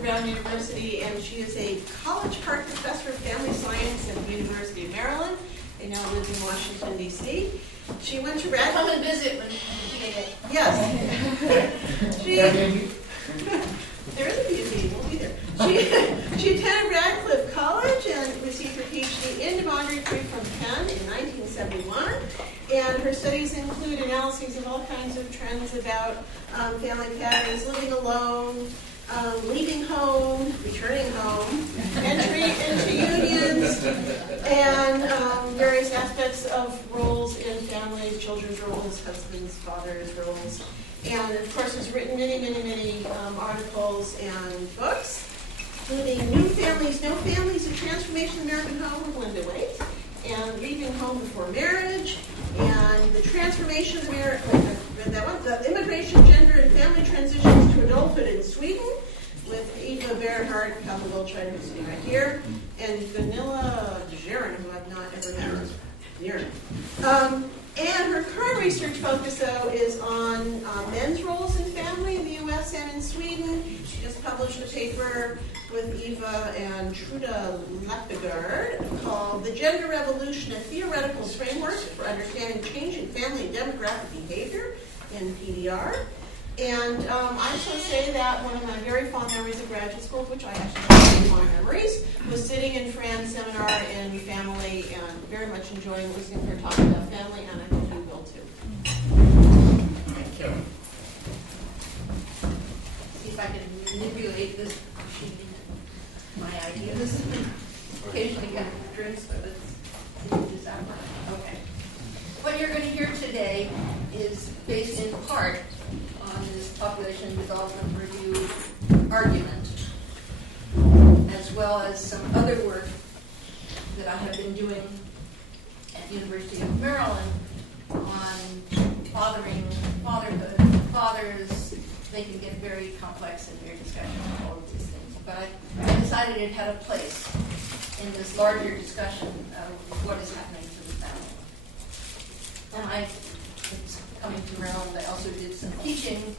from Brown University, and she is a College Park professor of family science at the University of Maryland. They now live in Washington, D.C. She went to Radcliffe. Come and visit when you get it. Yes. There is a PhD. We'll be there. She attended Radcliffe College and received her PhD in demography from Penn in 1971. And her studies include analyses of all kinds of trends about family patterns, living alone, leaving home, returning home, entry into unions, and various aspects of roles in families, children's roles, husbands, fathers' roles. And of course has written many articles and books, including New Families, No Families, A Transformation of the American Home with Linda Waite, and Leaving Home Before Marriage, and The Transformation of the the Immigration, Gender, and Family Transitions to Adulthood in Sweden, with Eva Berhardt, Calvin Goldscheider, who's sitting right here, and Gunilla Jaron, who I've not ever met. And her current research focus, though, is on men's roles in family in the U.S. and in Sweden. She just published a paper with Eva and Truda Lepegard called The Gender Revolution, a Theoretical Framework for Understanding Changing Family and Demographic Behavior in PDR. And I just want to say that one of my very fond memories of graduate school, which I actually have very fond memories, was sitting in Fran's seminar in family and very much enjoying listening to her talk about family, and I think you will too. Thank you. See if I can manipulate this machine, my ideas. Occasionally get drinks, but let's see if that works. Okay. What you're going to hear today is based in part on this population development review argument, as well as some other work that I have been doing at the University of Maryland on fatherhood, fathers. They can get very complex in their discussion of all of these things. But I decided it had a place in this larger discussion of what is happening to the family. And it's coming to Maryland, I also did some teaching,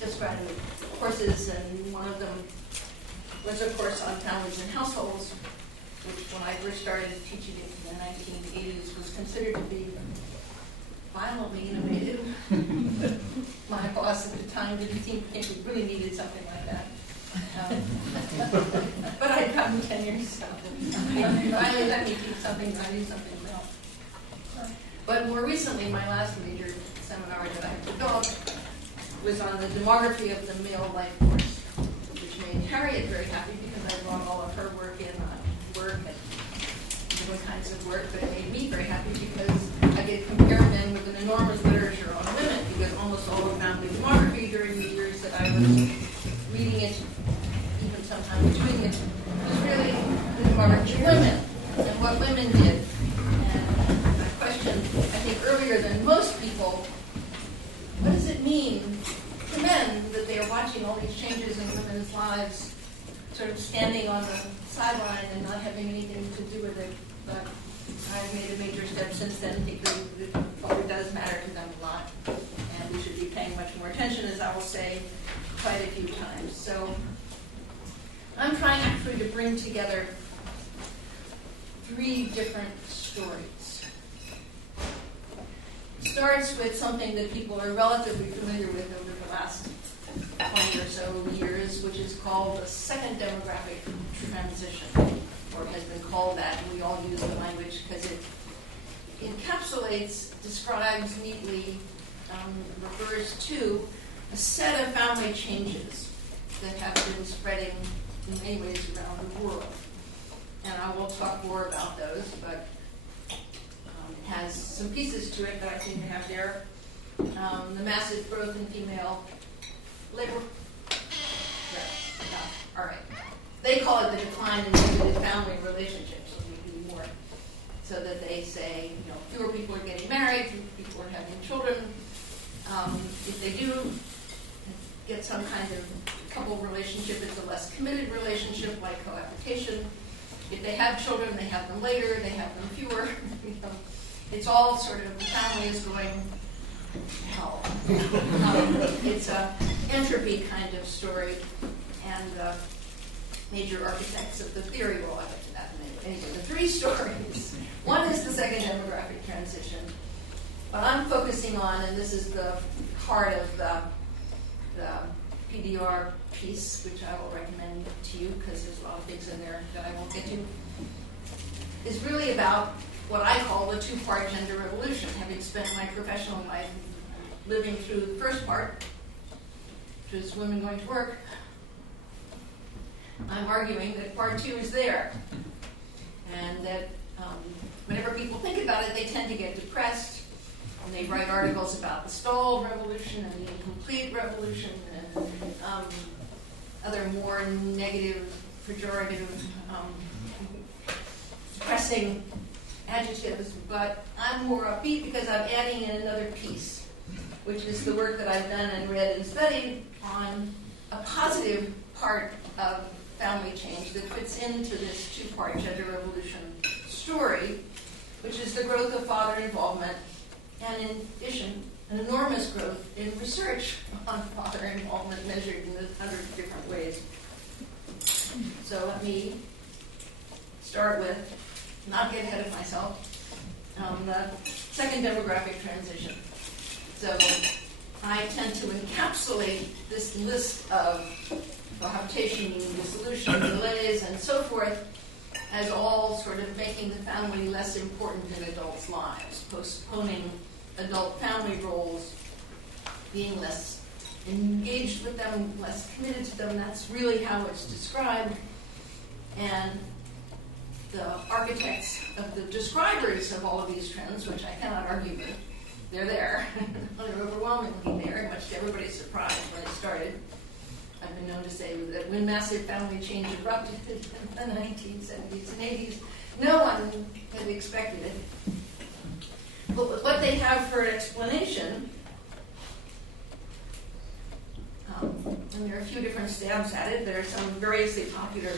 just graduate courses, and one of them was a course on families and households, which when I first started teaching it in the 1980s was considered to be violently innovative. My boss at the time didn't think we really needed something like that. But I'd gotten tenure, so finally let me teach something, I knew something else. But more recently, my last major seminar that I developed was on the demography of the male life force, which made Harriet very happy because I brought all of her work in on work and different kinds of work, but it made me very happy because I could compare men with an enormous literature on women, because almost all of family demography during the years that I was reading it, even sometimes doing it, was really the demography of women and what women did. And my question, I think earlier than most people, what does it mean to men that they are watching all these changes in women's lives, sort of standing on the sideline and not having anything to do with it? But I've made a major step since then, because father does matter to them a lot, and we should be paying much more attention, as I will say quite a few times. So I'm trying actually to bring together three different stories. It starts with something that people are relatively familiar with over the last 20 or so years, which is called the second demographic transition, or has been called that, and we all use the language because it encapsulates, describes neatly, refers to a set of family changes that have been spreading in many ways around the world. And I will talk more about those, but it has some pieces to it that I seem to have there. The massive growth in female labor. All right. They call it the decline in limited family relationships, so we do more. So that they say, fewer people are getting married, fewer people are having children. If they do get some kind of couple relationship, it's a less committed relationship, like cohabitation. If they have children, they have them later, they have them fewer. It's all sort of, the family is going to hell. It's an entropy kind of story. and the major architects of the theory. Well, I'll get to that in a minute. Anyway, the three stories. One is the second demographic transition. What I'm focusing on, and this is the heart of the PDR piece, which I will recommend to you because there's a lot of things in there that I won't get to, is really about what I call the two-part gender revolution. Having spent my professional life living through the first part, which is women going to work, I'm arguing that part two is there. And that whenever people think about it, they tend to get depressed. And they write articles about the stalled revolution and the incomplete revolution and other more negative, pejorative, depressing adjectives. But I'm more upbeat because I'm adding in another piece, which is the work that I've done and read and studied on a positive part of family change that fits into this two-part gender revolution story, which is the growth of father involvement, and in addition, an enormous growth in research on father involvement measured in 100 different ways. So let me start with, not get ahead of myself, the second demographic transition. So I tend to encapsulate this list of cohabitation, dissolution, delays, and so forth as all sort of making the family less important in adults' lives, postponing adult family roles, being less engaged with them, less committed to them. That's really how it's described. And the architects of the describers of all of these trends, which I cannot argue with, they're there. They're overwhelmingly there, much to everybody's surprise when it started. I've been known to say that when massive family change erupted in the 1970s and 80s, no one had expected it. But what they have for explanation, and there are a few different stabs at it, there are some variously popular,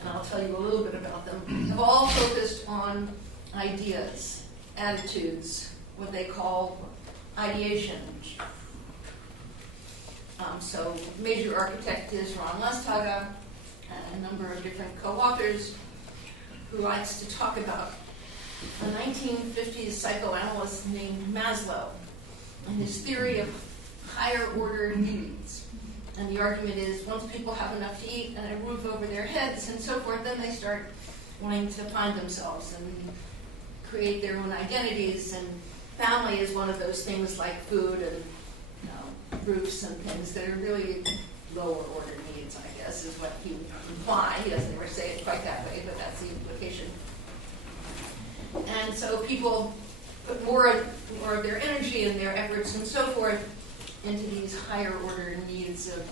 and I'll tell you a little bit about them, have all focused on ideas, attitudes, what they call ideation. So major architect is Ron Lesthaga, and a number of different co-authors who likes to talk about a 1950s psychoanalyst named Maslow and his theory of higher order needs. And the argument is once people have enough to eat and a roof over their heads and so forth, then they start wanting to find themselves and create their own identities. And family is one of those things like food and roofs and things that are really lower order needs, I guess, is what you imply. He doesn't ever say it quite that way, but that's the implication. And so people put more of their energy and their efforts and so forth into these higher order needs of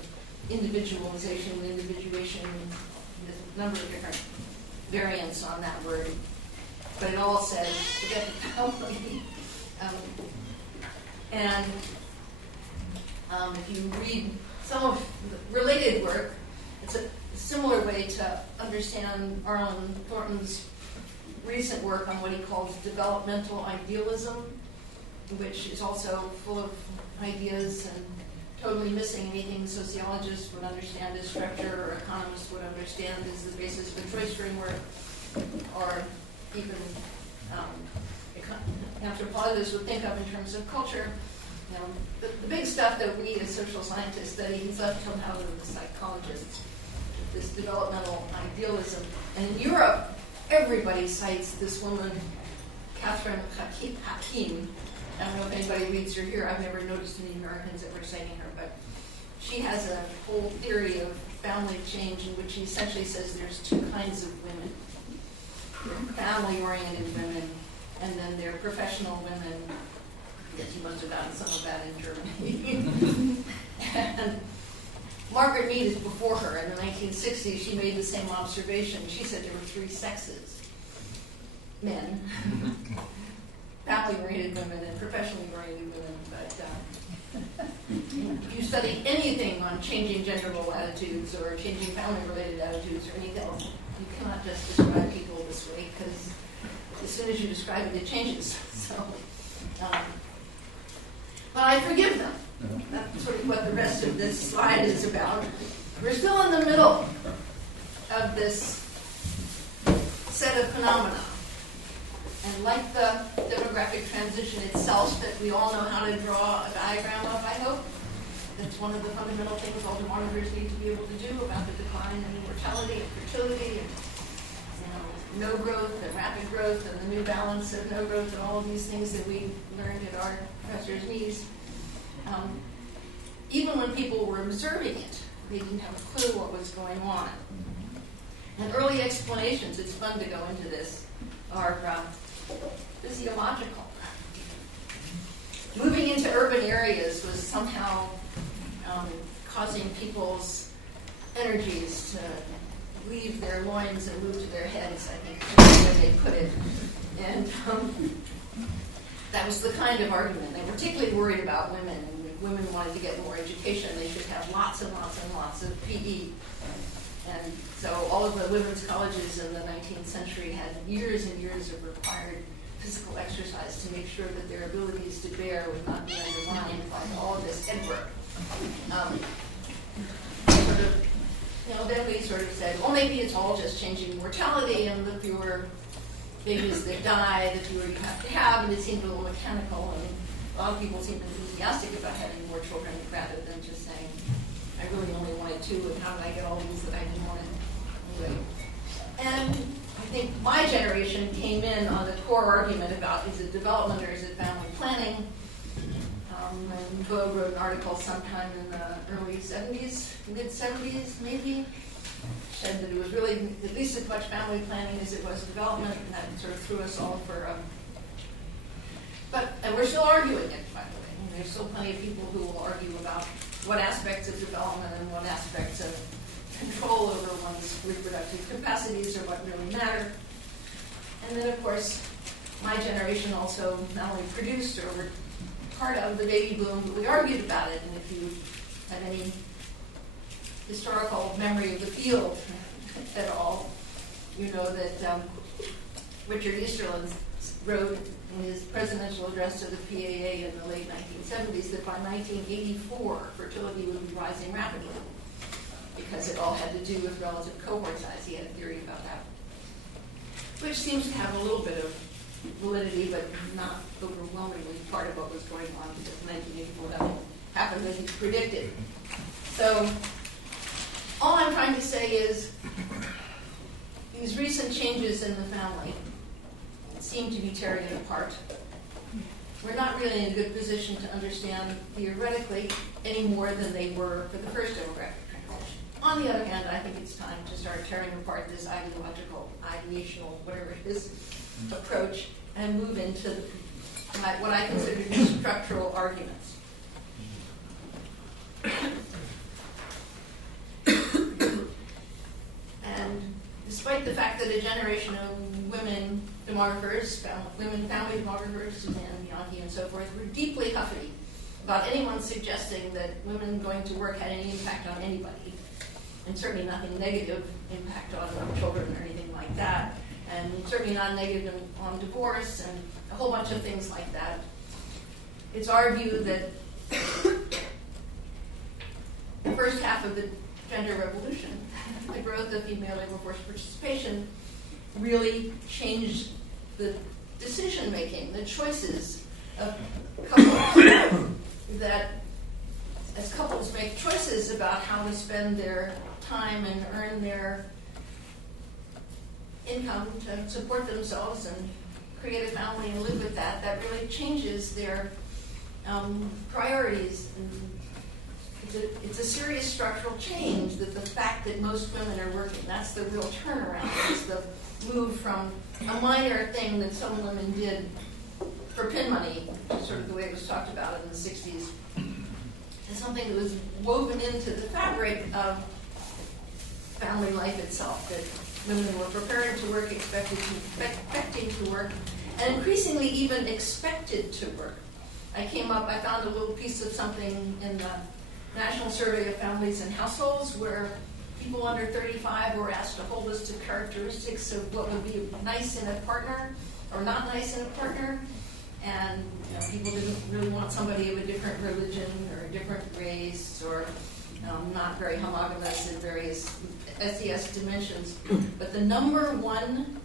individualization, individuation. There's a number of different variants on that word. But it all says, forget the family. If you read some of the related work, it's a similar way to understand Arlen Thornton's recent work on what he calls developmental idealism, which is also full of ideas and totally missing anything sociologists would understand as structure or economists would understand as the basis for choice framework, or even anthropologists would think of in terms of culture. You know, the big stuff that we as social scientists study, he's left to now the psychologists, this developmental idealism. And in Europe, everybody cites this woman, Catherine Hakim. I don't know if anybody reads her here. I've never noticed any Americans ever citing her, but she has a whole theory of family change in which she essentially says there's two kinds of women. There are family-oriented women, and then there are professional women. Yes, you must have gotten some of that in Germany. And Margaret Mead is before her. In the 1960s, she made the same observation. She said there were three sexes: men, family-oriented women, and professionally-oriented women. But if you study anything on changing gender role attitudes or changing family-related attitudes or anything else, you cannot just describe people this way, because as soon as you describe it, it changes. So. But I forgive them. That's sort of what the rest of this slide is about. We're still in the middle of this set of phenomena. And like the demographic transition itself that we all know how to draw a diagram of, I hope, that's one of the fundamental things all demographers need to be able to do about the decline in mortality and fertility and no growth and rapid growth and the new balance of no growth and all of these things that we learned at our professor's knees. Even when people were observing it, they didn't have a clue what was going on. And early explanations, it's fun to go into this, are physiological. Moving into urban areas was somehow causing people's energies to leave their loins and move to their heads, I think is the way they put it. And that was the kind of argument. They were particularly worried about women. And if women wanted to get more education, they should have lots and lots and lots of PE. And so all of the women's colleges in the 19th century had years and years of required physical exercise to make sure that their abilities to bear would not be undermined by all of this head work. Then we sort of said, well, maybe it's all just changing mortality, and the fewer babies that die, the fewer you have to have, and it seemed a little mechanical, and a lot of people seemed enthusiastic about having more children rather than just saying, I really only wanted 2, and how did I get all these that I didn't want anyway? And I think my generation came in on the core argument about, is it development or is it family planning? And Bo wrote an article sometime in the early 70s, mid-70s maybe, said that it was really at least as much family planning as it was development, and that sort of threw us all for and we're still arguing it, by the way. And there's still plenty of people who will argue about what aspects of development and what aspects of control over one's reproductive capacities are what really matter. And then, of course, my generation also not only produced or were part of the baby boom, but we argued about it. And if you have any historical memory of the field at all, you know that Richard Easterlin wrote in his presidential address to the PAA in the late 1970s that by 1984, fertility would be rising rapidly because it all had to do with relative cohort size. He had a theory about that, which seems to have a little bit of validity, but not overwhelmingly part of what was going on, because 1984 nothing happened as he predicted. So all I'm trying to say is these recent changes in the family seem to be tearing it apart. We're not really in a good position to understand theoretically any more than they were for the first demographic transition. On the other hand, I think it's time to start tearing apart this ideological, ideational, whatever it is, approach and move into what I consider to be structural arguments. And despite the fact that a generation of women demographers, women family demographers, Suzanne, Bianchi, and so forth, were deeply huffy about anyone suggesting that women going to work had any impact on anybody, and certainly nothing negative impact on children or anything like that, and certainly not negative on divorce and a whole bunch of things like that. It's our view that the first half of the gender revolution, the growth of female labor force participation, really changed the decision-making, the choices of couples, that as couples make choices about how to spend their time and earn their income to support themselves and create a family and live with that, that really changes their priorities. And it's a serious structural change, that the fact that most women are working, that's the real turnaround. It's the move from a minor thing that some women did for pin money, sort of the way it was talked about in the 60s, to something that was woven into the fabric of family life itself, that women were prepared to work, expecting to work, and increasingly even expected to work. I found a little piece of something in the National Survey of Families and Households where people under 35 were asked a whole list of characteristics of what would be nice in a partner or not nice in a partner. And people didn't really want somebody of a different religion or a different race or not very homogeneous in various SES dimensions. But the number one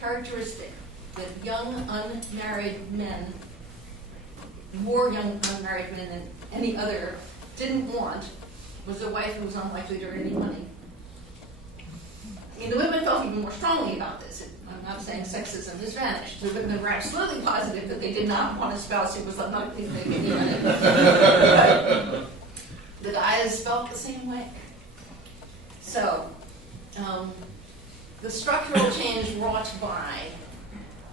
characteristic that young unmarried men, more young unmarried men than any other, didn't want was a wife who was unlikely to earn any money. I mean, the women felt even more strongly about this. I'm not saying sexism has vanished. The women were absolutely positive that they did not want a spouse who was unlikely to make any money. But the guys felt the same way. So, the structural change wrought by,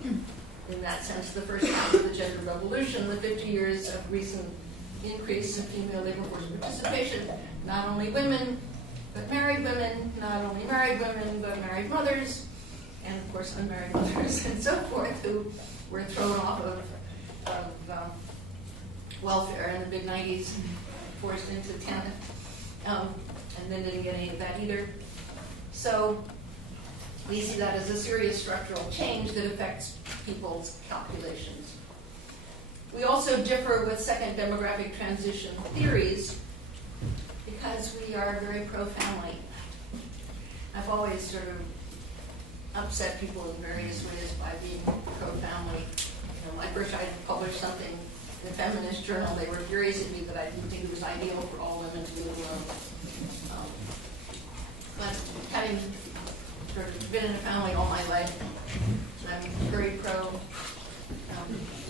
in that sense, the first half of the gender revolution, the 50 years of recent increase in female labor force participation, not only women, but married women, not only married women, but married mothers, and of course unmarried mothers, and so forth, who were thrown off of welfare in the mid 90s, forced into TANF, and then didn't get any of that either. So we see that as a serious structural change that affects people's calculations. We also differ with second demographic transition theories because we are very pro-family. I've always sort of upset people in various ways by being pro-family. You know, like first I published something in a feminist journal, they were furious at me that I didn't think it was ideal for all women to live alone. But having sort of been in a family all my life, I'm very pro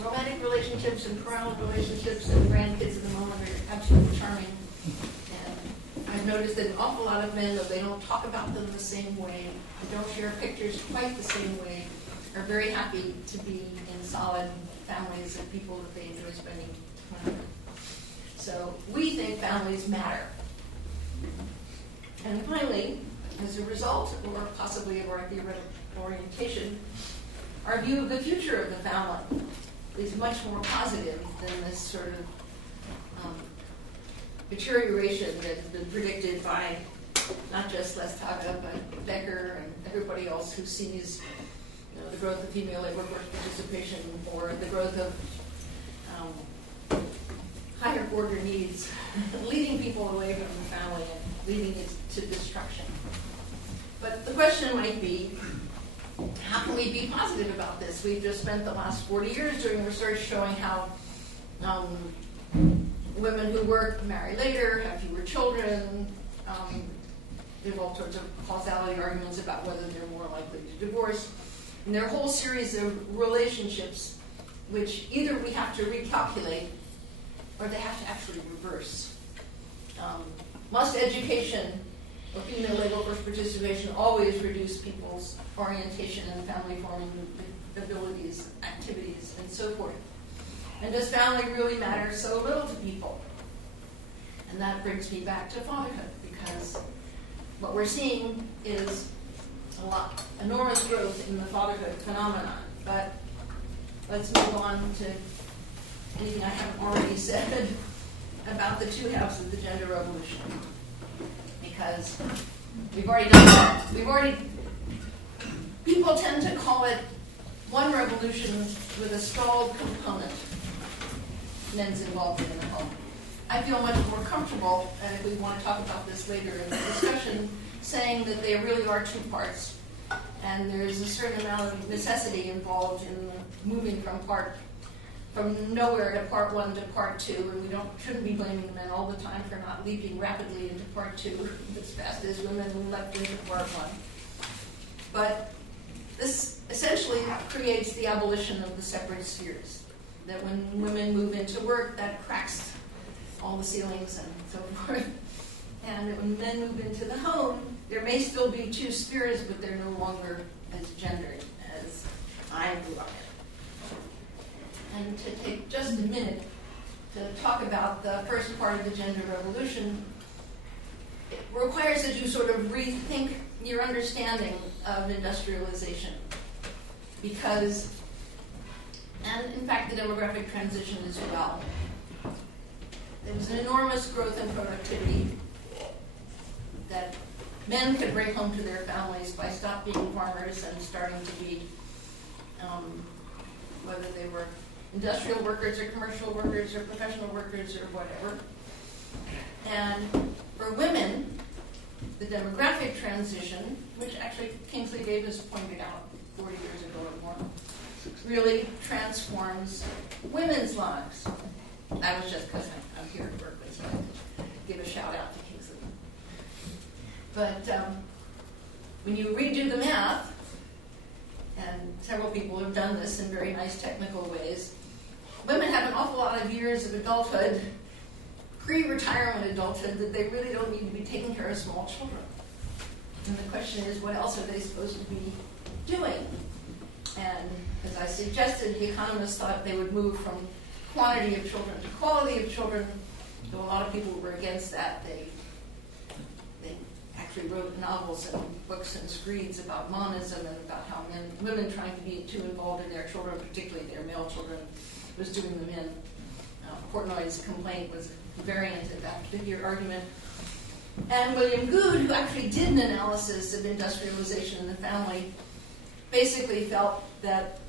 romantic relationships and parental relationships, and grandkids at the moment are absolutely charming. And I've noticed that an awful lot of men, though they don't talk about them the same way, they don't share pictures quite the same way, are very happy to be in solid families of people that they enjoy spending time with. So we think families matter. And finally, as a result, or possibly of our theoretical orientation, our view of the future of the family is much more positive than this sort of deterioration that has been predicted by not just Lestaga, but Becker and everybody else who sees, you know, the growth of female labor force participation or the growth of higher order needs, leading people away from the family and leading it to destruction. But the question might be, how can we be positive about this? We've just spent the last 40 years doing research showing how women who work marry later, have fewer children. There's all sorts of causality arguments about whether they're more likely to divorce. And there are a whole series of relationships which either we have to recalculate or they have to actually reverse. Must education or female labor force participation always reduce people's orientation and family forming abilities, activities, and so forth? And does family really matter so little to people? And that brings me back to fatherhood, because what we're seeing is enormous growth in the fatherhood phenomenon. But let's move on to anything I haven't already said about the two halves of the gender revolution. Because we've already done that. People tend to call it one revolution with a stalled component, men's involvement in the home. I feel much more comfortable, and if we want to talk about this later in the discussion, saying that they really are two parts, and there's a certain amount of necessity involved in moving from nowhere to part one to part two, and we shouldn't be blaming men all the time for not leaping rapidly into part two as fast as women leapt into part one. But this essentially creates the abolition of the separate spheres, that when women move into work, that cracks all the ceilings and so forth. And that when men move into the home, there may still be two spheres, but they're no longer as gendered as I grew up in. And to take just a minute to talk about the first part of the gender revolution, it requires that you sort of rethink your understanding of industrialization. Because, and in fact the demographic transition as well, there was an enormous growth in productivity that men could bring home to their families by stopping being farmers and starting to be, whether they were industrial workers or commercial workers or professional workers or whatever. And For women, the demographic transition, which actually Kingsley Davis pointed out 40 years ago or more, really transforms women's lives. That was just because I'm here at Berkeley, so I give a shout out to Kingsley. But when you redo the math, and several people have done this in very nice technical ways, women have an awful lot of years of adulthood, pre-retirement adulthood, that they really don't need to be taking care of small children. And the question is, what else are they supposed to be doing? And as I suggested, the economists thought they would move from quantity of children to quality of children, though a lot of people were against that. They actually wrote novels and books and screeds about monism and about how women trying to be too involved in their children, particularly their male children, was doing them in. Portnoy's complaint was a variant of that particular argument. And William Good, who actually did an analysis of industrialization in the family, basically felt that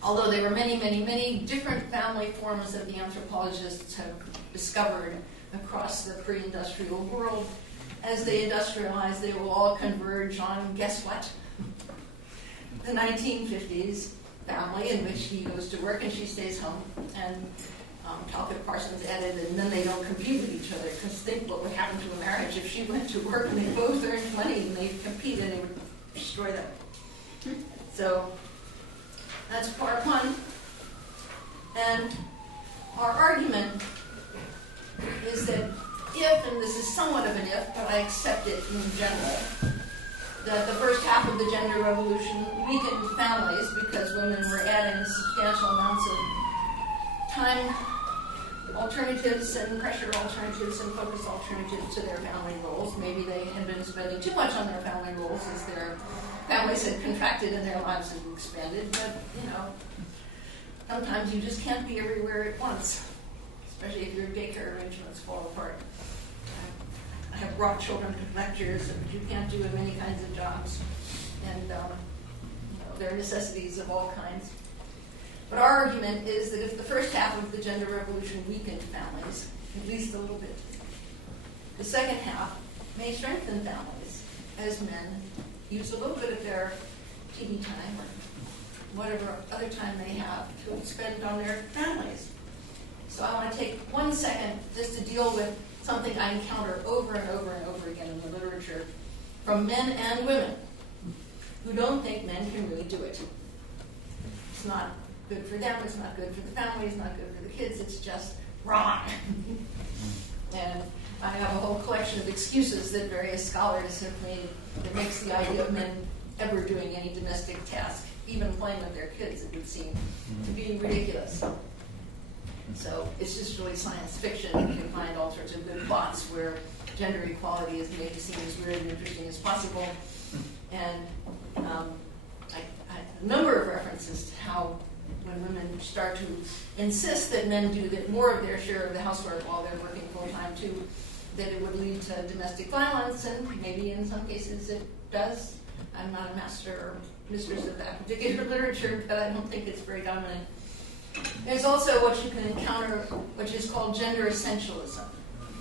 although there were many, many, many different family forms that the anthropologists have discovered across the pre-industrial world, as they industrialize, they will all converge on, guess what? The 1950s family in which he goes to work and she stays home. And Talcott Parsons added, and then they don't compete with each other, because think what would happen to a marriage if she went to work and they both earned money and they competed, it would destroy them. So that's part one. And our argument is that if, and this is somewhat of an if, but I accept it in general, that the first half of the gender revolution weakened families because women were adding substantial amounts of time alternatives and pressure alternatives and focus alternatives to their family roles. Maybe they had been spending too much on their family roles as their families had contracted and their lives had expanded, but sometimes you just can't be everywhere at once, especially if your daycare arrangements fall apart. I have brought children to lectures, and you can't do many kinds of jobs, and there are necessities of all kinds. But our argument is that if the first half of the gender revolution weakened families, at least a little bit, the second half may strengthen families as men use a little bit of their TV time or whatever other time they have to spend on their families. So I want to take 1 second just to deal with something I encounter over and over and over again in the literature from men and women who don't think men can really do it. It's not good for them, it's not good for the family, it's not good for the kids, it's just wrong. And I have a whole collection of excuses that various scholars have made that makes the idea of men ever doing any domestic task, even playing with their kids, it would seem to be ridiculous. So it's just really science fiction. You can find all sorts of good plots where gender equality is made to seem as weird and interesting as possible. And a number of references to how when women start to insist that men do more of their share of the housework while they're working full-time too, that it would lead to domestic violence, and maybe in some cases it does. I'm not a master or mistress of that particular literature, but I don't think it's very dominant. There's also what you can encounter, which is called gender essentialism.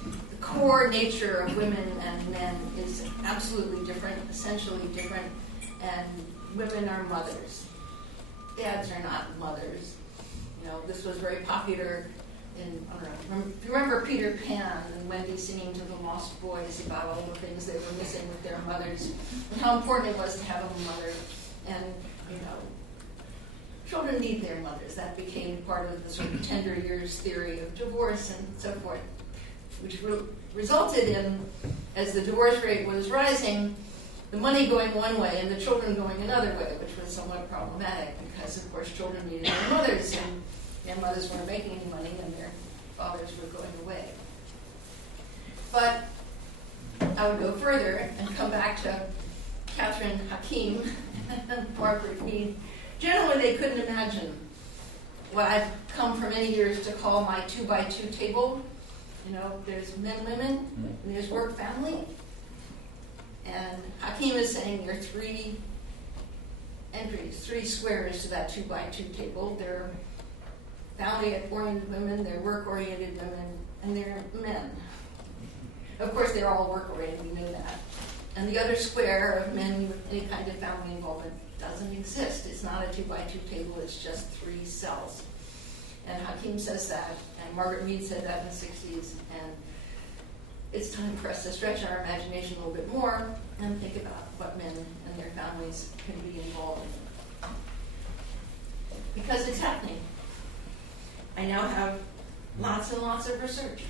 The core nature of women and men is absolutely different, essentially different, and women are mothers. Dads are not mothers. This was very popular in, I don't know, if you remember Peter Pan and Wendy singing to the Lost Boys about all the things they were missing with their mothers, and how important it was to have a mother. And, children need their mothers. That became part of the sort of tender years theory of divorce and so forth, which resulted in, as the divorce rate was rising, the money going one way and the children going another way, which was somewhat problematic because, of course, children needed their mothers, and their mothers weren't making any money and their fathers were going away. But I would go further and come back to Catherine Hakim and Margaret Mead. Generally, they couldn't imagine what I've come for many years to call my 2x2 table. There's men, women, and there's work, family. And Hakim is saying there are 3 entries, 3 squares to that 2x2 table. There are family-oriented women, there are work-oriented women, and there are men. Of course, they're all work-oriented, we know that. And the other square of men with any kind of family involvement doesn't exist. It's not a 2x2 table, it's just 3 cells. And Hakim says that, and Margaret Mead said that in the 60s, and it's time for us to stretch our imagination a little bit more and think about what men and their families can be involved in. Because it's happening. I now have lots and lots of research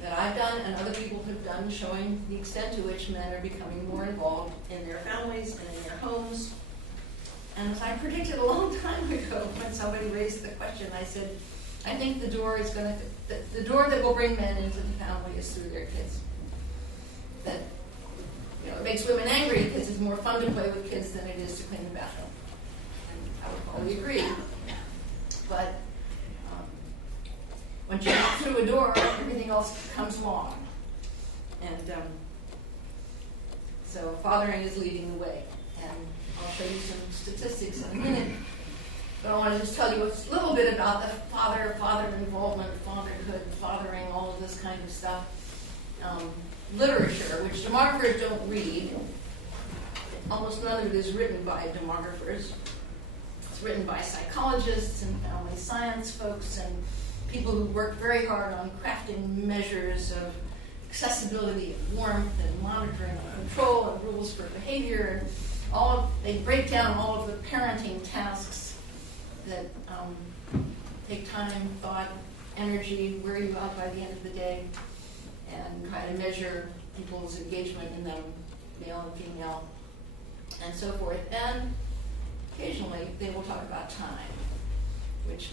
that I've done and other people have done showing the extent to which men are becoming more involved in their families and in their homes. And as I predicted a long time ago when somebody raised the question, I said, I think the door that will bring men into the family is through their kids. That, it makes women angry because it's more fun to play with kids than it is to clean the bathroom. And I would probably agree. But once you walk through a door, everything else comes along. And so fathering is leading the way. And I'll show you some statistics in a minute. But I want to just tell you a little bit about the father involvement, fatherhood, fathering, all of this kind of stuff. Literature, which demographers don't read. Almost none of it is written by demographers. It's written by psychologists and family science folks and people who work very hard on crafting measures of accessibility and warmth and monitoring and control and rules for behavior. And they break down all of the parenting tasks that take time, thought, energy, wear you out by the end of the day, and try to measure people's engagement in them, male and female, and so forth. And occasionally they will talk about time, which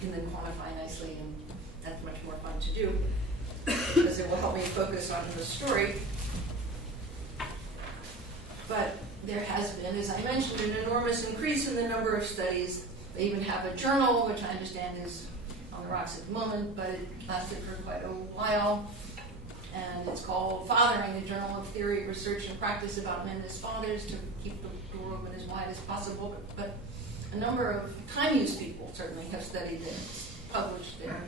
can then quantify nicely, and that's much more fun to do because it will help me focus on the story. But there has been, as I mentioned, an enormous increase in the number of studies. They even have a journal, which I understand is on the rocks at the moment, but it lasted for quite a while. And it's called Fathering, a Journal of Theory, Research, and Practice about Men as Fathers, to keep the door open as wide as possible. But a number of time-use people certainly have studied it, published there,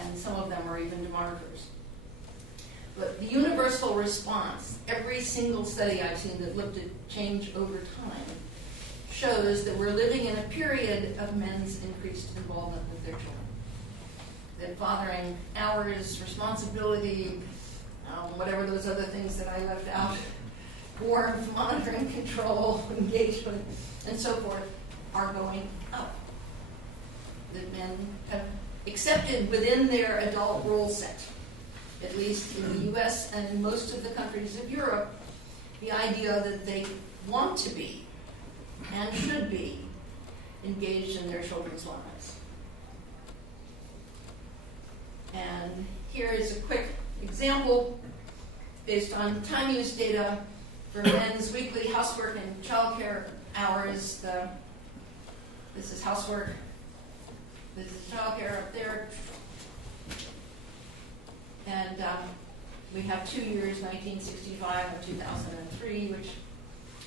and some of them are even demographers. But the universal response, every single study I've seen that looked at change over time, shows that we're living in a period of men's increased involvement with their children. That fathering hours, responsibility, whatever those other things that I left out, warmth, monitoring, control, engagement, and so forth, are going up. That men have accepted within their adult role set, at least in the US and in most of the countries of Europe, the idea that they want to be and should be engaged in their children's lives. And here is a quick example based on time use data for men's weekly housework and childcare hours. This is housework. This is childcare up there. And we have 2 years, 1965 and 2003, which...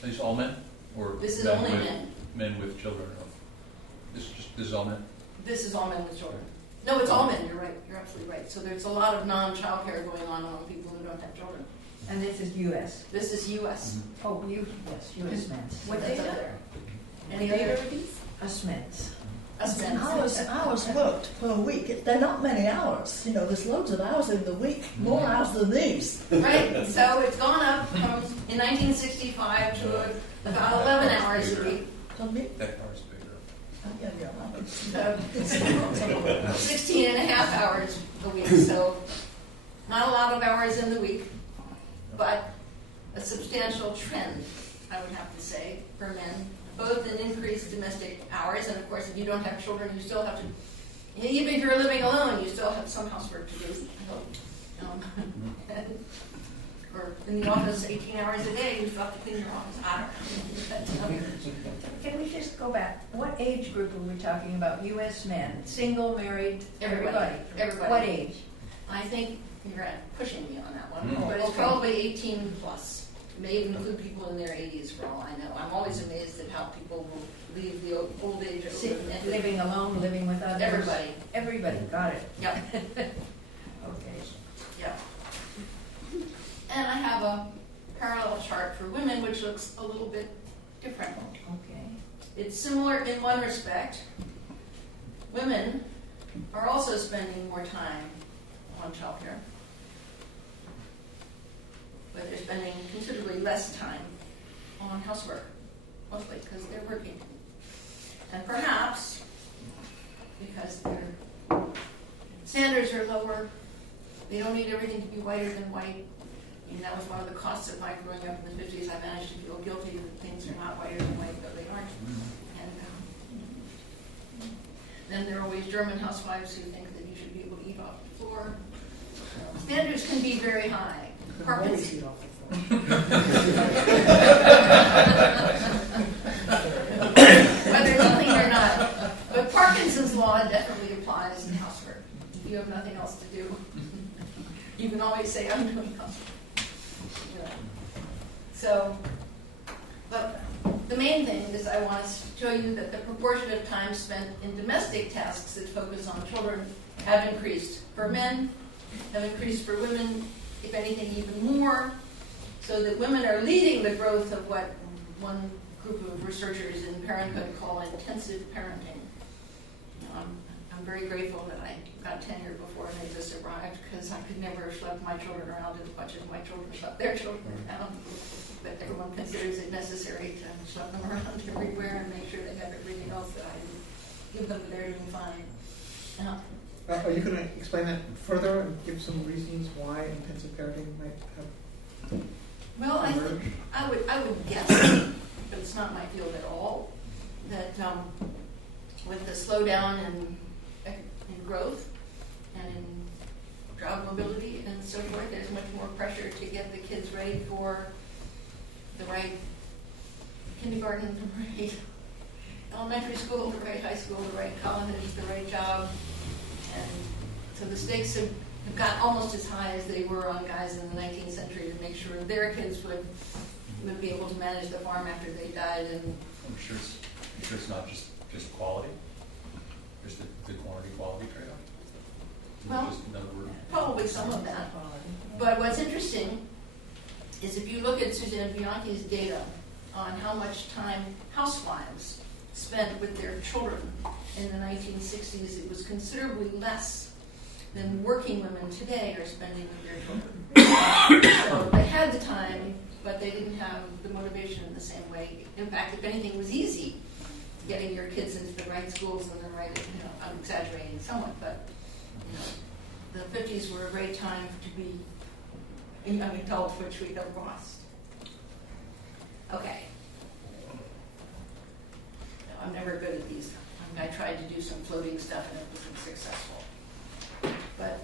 Are these all men? Or this is only men. Men with children. This is all men? This is all men with children. No, it's all men, you're right. You're absolutely right. So there's a lot of non-child care going on among people who don't have children. And this is U.S. This is U.S. Mm-hmm. Oh, yes, U.S. men's. What That's data? up there. Any What data other? are these? Us men's. Us men. Hours worked per week. They're not many hours. There's loads of hours in the week, more hours than these. Right, so it's gone up from, in 1965 to about 11 hours a week. That part's bigger. So 16 and a half hours a week, so not a lot of hours in the week, but a substantial trend, I would have to say, for men, both in increased domestic hours, and of course if you don't have children, you still have to, even if you're living alone, you still have some housework to do, I hope. Or in the office 18 hours a day, you still have to clean your office. I don't know. Can we just go back? What age group are we talking about? U.S. men, single, married, Everybody. What age? I think you're pushing me on that one, Mhm. but it's Okay. probably 18 plus. It may even include people in their 80s for all I know. I'm always amazed at how people will leave the old age open-ended. Living alone, living with others. Everybody. Everybody, got it. Yep. Okay. Yeah. And I have a parallel chart for women, which looks a little bit different. Okay. It's similar in one respect. Women are also spending more time on childcare, but they're spending considerably less time on housework, mostly because they're working. And perhaps because their standards are lower, they don't need everything to be whiter than white. And that was one of the costs of my growing up in the 50s. I managed to feel guilty that things are not whiter than white, though they aren't. And then there are always German housewives who think that you should be able to eat off the floor. So standards can be very high. Parkinson's. Whether it's clean or not. But Parkinson's law definitely applies in housework. If you have nothing else to do, you can always say, I'm doing housework. So, but the main thing is I want to show you that the proportion of time spent in domestic tasks that focus on children have increased. For men, have increased for women, if anything, even more, so that women are leading the growth of what one group of researchers in parenthood call intensive parenting. I'm very grateful that I got tenure before they just arrived, because I could never schlep my children around as much as my children schlep their children around. But everyone considers it necessary to schlep them around everywhere and make sure they have everything else that I give them, they're doing fine. Are you going to explain that further and give some reasons why intensive parenting might have? Well, I would guess, but it's not my field at all, that with the slowdown in growth and in job mobility and so forth, there's much more pressure to get the kids ready for the right kindergarten, the right elementary school, the right high school, the right college, the right job. And so the stakes have got almost as high as they were on guys in the 19th century to make sure their kids would be able to manage the farm after they died. And I'm sure it's not just quality. There's the quantity quality trade-off. Well, Just another word. probably some of that. But what's interesting is if you look at Suzanne Bianchi's data on how much time housewives spent with their children in the 1960s, it was considerably less than working women today are spending with their children. So they had the time, but they didn't have the motivation in the same way. In fact, if anything, it was easy getting your kids into the right schools and the right, I'm exaggerating somewhat, but the 50s were a great time to be a young adult, which we have lost. Okay. No, I'm never good at these. I tried to do some floating stuff and it wasn't successful. But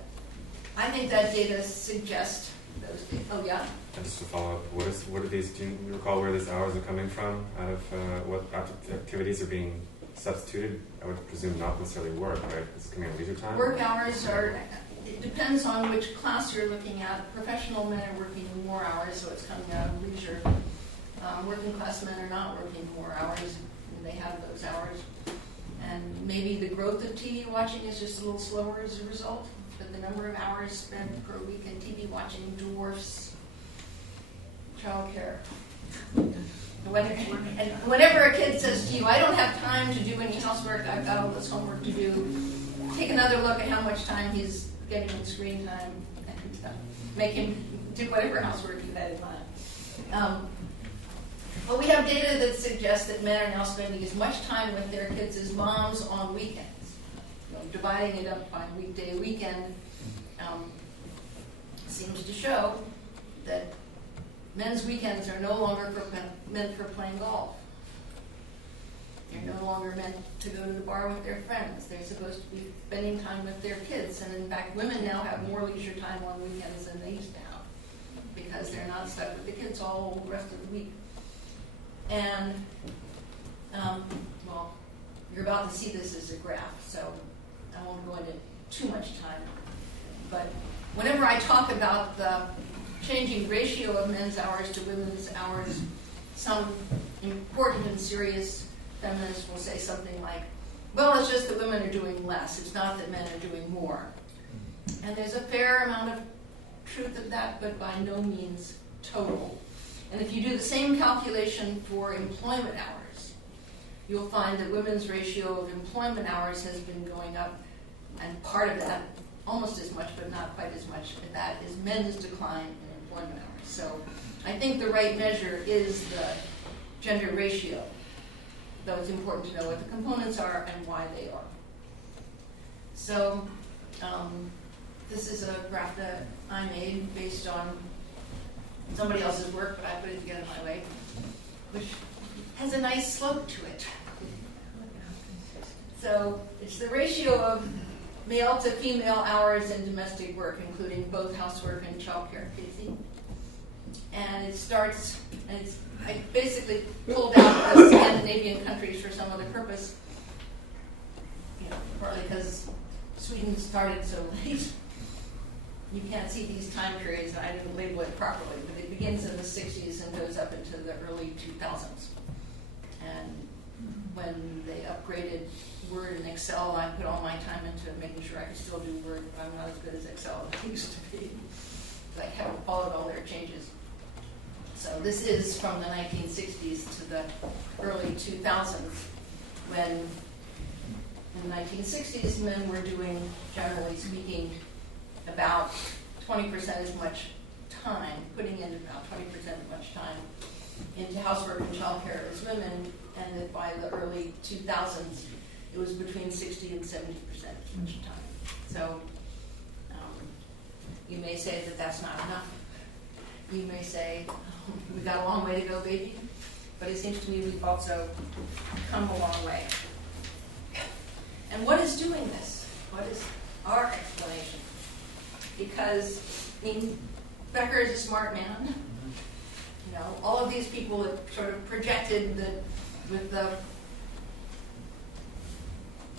I think that data suggests those things. Oh, yeah? And just to follow up, what are these, do you recall where these hours are coming from? Out of what activities are being substituted? I would presume not necessarily work, right? It's coming out of leisure time? Work hours are, it depends on which class you're looking at. Professional men are working more hours, so it's coming out of leisure. Working class men are not working more hours, and they have those hours. And maybe the growth of TV watching is just a little slower as a result, but the number of hours spent per week in TV watching dwarfs childcare. Whenever a kid says to you, I don't have time to do any housework, I've got all this homework to do, take another look at how much time he's getting in screen time and make him do whatever housework you had in mind. But we have data that suggests that men are now spending as much time with their kids as moms on weekends. Dividing it up by weekday, weekend seems to show that men's weekends are no longer meant for playing golf. They're no longer meant to go to the bar with their friends. They're supposed to be spending time with their kids. And in fact, women now have more leisure time on weekends than they used to have because they're not stuck with the kids all the rest of the week. And, well, you're about to see this as a graph, so I won't go into too much time. But whenever I talk about the changing ratio of men's hours to women's hours, some important and serious feminists will say something like, well, it's just that women are doing less. It's not that men are doing more. And there's a fair amount of truth of that, but by no means total. And if you do the same calculation for employment hours, you'll find that women's ratio of employment hours has been going up, and part of that, almost as much, but not quite as much, of that is men's decline in employment hours. So I think the right measure is the gender ratio, though it's important to know what the components are and why they are. So this is a graph that I made based on somebody else's work, but I put it together my way, which has a nice slope to it. So it's the ratio of male to female hours in domestic work, including both housework and childcare. Casey? And it starts, and I basically pulled out the Scandinavian countries for some other purpose, partly because Sweden started so late. You can't see these time periods, and I didn't label it properly, but it begins in the 60s and goes up into the early 2000s. And when they upgraded Word and Excel, I put all my time into making sure I could still do Word, but I'm not as good as Excel as I used to be. I haven't followed all their changes. So this is from the 1960s to the early 2000s, when in the 1960s men were doing, generally speaking, about 20% as much time, putting in about 20% as much time into housework and childcare as women, and that by the early 2000s it was between 60 and 70% as much time. So you may say that that's not enough. You may say, we've got a long way to go, baby, but it seems to me we've also come a long way. And what is doing this? What is our explanation? Because, Becker is a smart man. All of these people have sort of projected that with the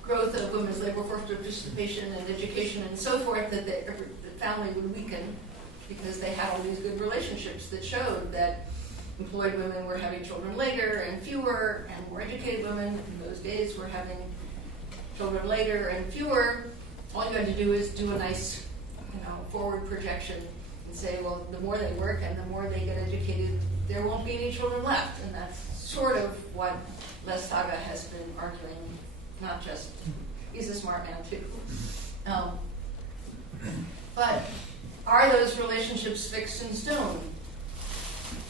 growth of women's labor force participation and education and so forth, that the family would weaken because they had all these good relationships that showed that employed women were having children later and fewer, and more educated women in those days were having children later and fewer. All you had to do is do a nice forward projection and say, well, the more they work and the more they get educated, there won't be any children left. And that's sort of what Les Saga has been arguing, not just, he's a smart man too. But are those relationships fixed in stone?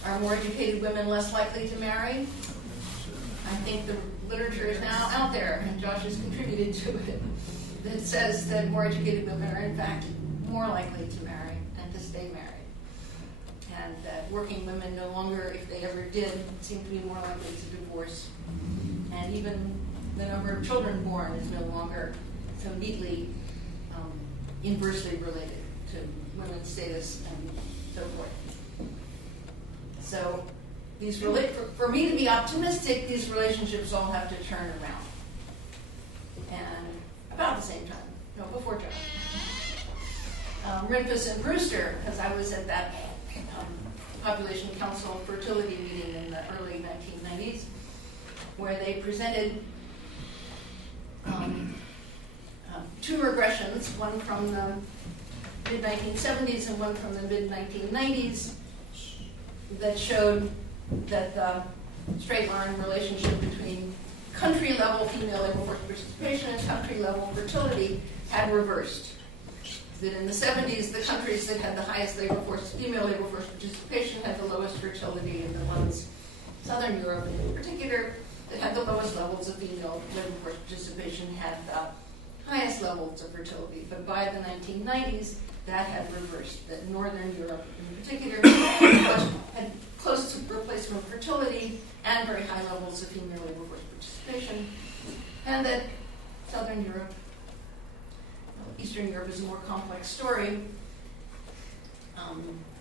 Are more educated women less likely to marry? I think the literature is now out there, and Josh has contributed to it, that says that more educated women are in fact more likely to marry and to stay married. And that working women no longer, if they ever did, seem to be more likely to divorce. And even the number of children born is no longer so neatly inversely related to women's status and so forth. So these for me to be optimistic, these relationships all have to turn around. And about the same time, before Josh. Rinfus and Brewster, because I was at that Population Council fertility meeting in the early 1990s, where they presented two regressions, one from the mid-1970s and one from the mid-1990s, that showed that the straight line relationship between country-level female labor force participation and country-level fertility had reversed. That in the 70s, the countries that had the highest female labor force participation had the lowest fertility, and the ones, Southern Europe in particular, that had the lowest levels of female labor force participation had the highest levels of fertility. But by the 1990s, that had reversed, that Northern Europe in particular had close to replacement fertility and very high levels of female labor force participation, and that Southern Europe, Eastern Europe is a more complex story,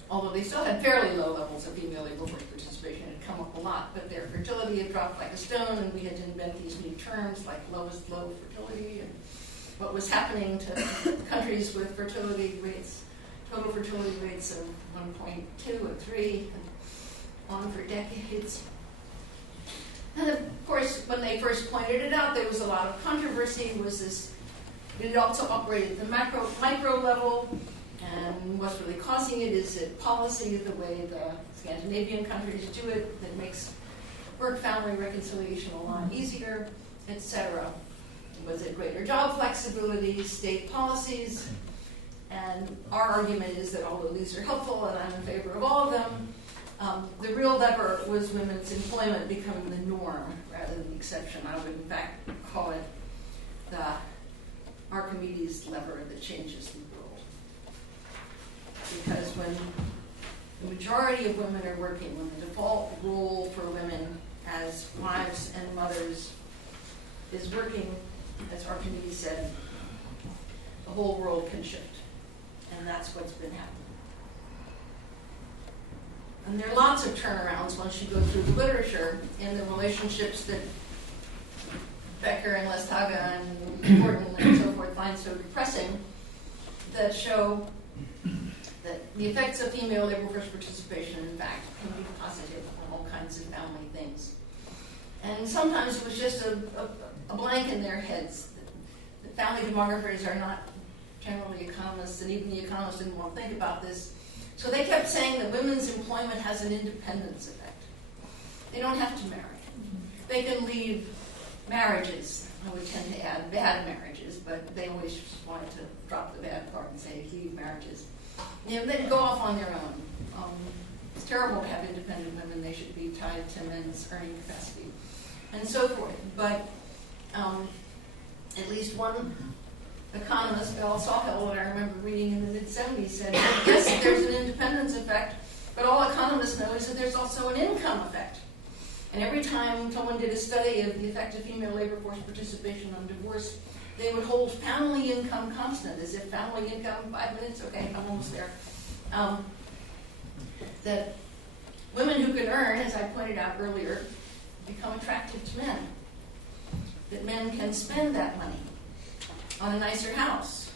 although they still had fairly low levels of female labor force participation. It had come up a lot, but their fertility had dropped like a stone, and we had to invent these new terms like lowest low fertility, and what was happening to countries with fertility rates, total fertility rates of 1.2 or 3, and on for decades. And of course, when they first pointed it out, there was a lot of controversy. Did it also operate at the micro level? And what's really causing it? Is it policy, the way the Scandinavian countries do it, that makes work-family reconciliation a lot easier, etc.? Was it greater job flexibility, state policies? And our argument is that although these are helpful, and I'm in favor of all of them, the real lever was women's employment becoming the norm rather than the exception. I would in fact call it the Archimedes lever that changes the world. Because when the majority of women are working, when the default role for women as wives and mothers is working, as Archimedes said, the whole world can shift. And that's what's been happening. And there are lots of turnarounds once you go through the literature in the relationships that Becker and Lestaga and Gordon and so forth find so depressing, that show that the effects of female labor force participation, in fact, can be positive on all kinds of family things. And sometimes it was just a blank in their heads. The family demographers are not generally economists, and even the economists didn't want to think about this. So they kept saying that women's employment has an independence effect. They don't have to marry. They can leave marriages. I would tend to add bad marriages, but they always wanted to drop the bad part and say leave marriages. You know, they'd go off on their own. It's terrible to have independent women. They should be tied to men's earning capacity, and so forth. But at least one economist, Bell Sawhill, that I remember reading in the mid-70s, said, yes, there's an independence effect, but all economists know is that there's also an income effect. And every time someone did a study of the effect of female labor force participation on divorce, they would hold family income constant, as if family income, 5 minutes, okay, I'm almost there. That women who can earn, as I pointed out earlier, become attractive to men. That men can spend that money on a nicer house,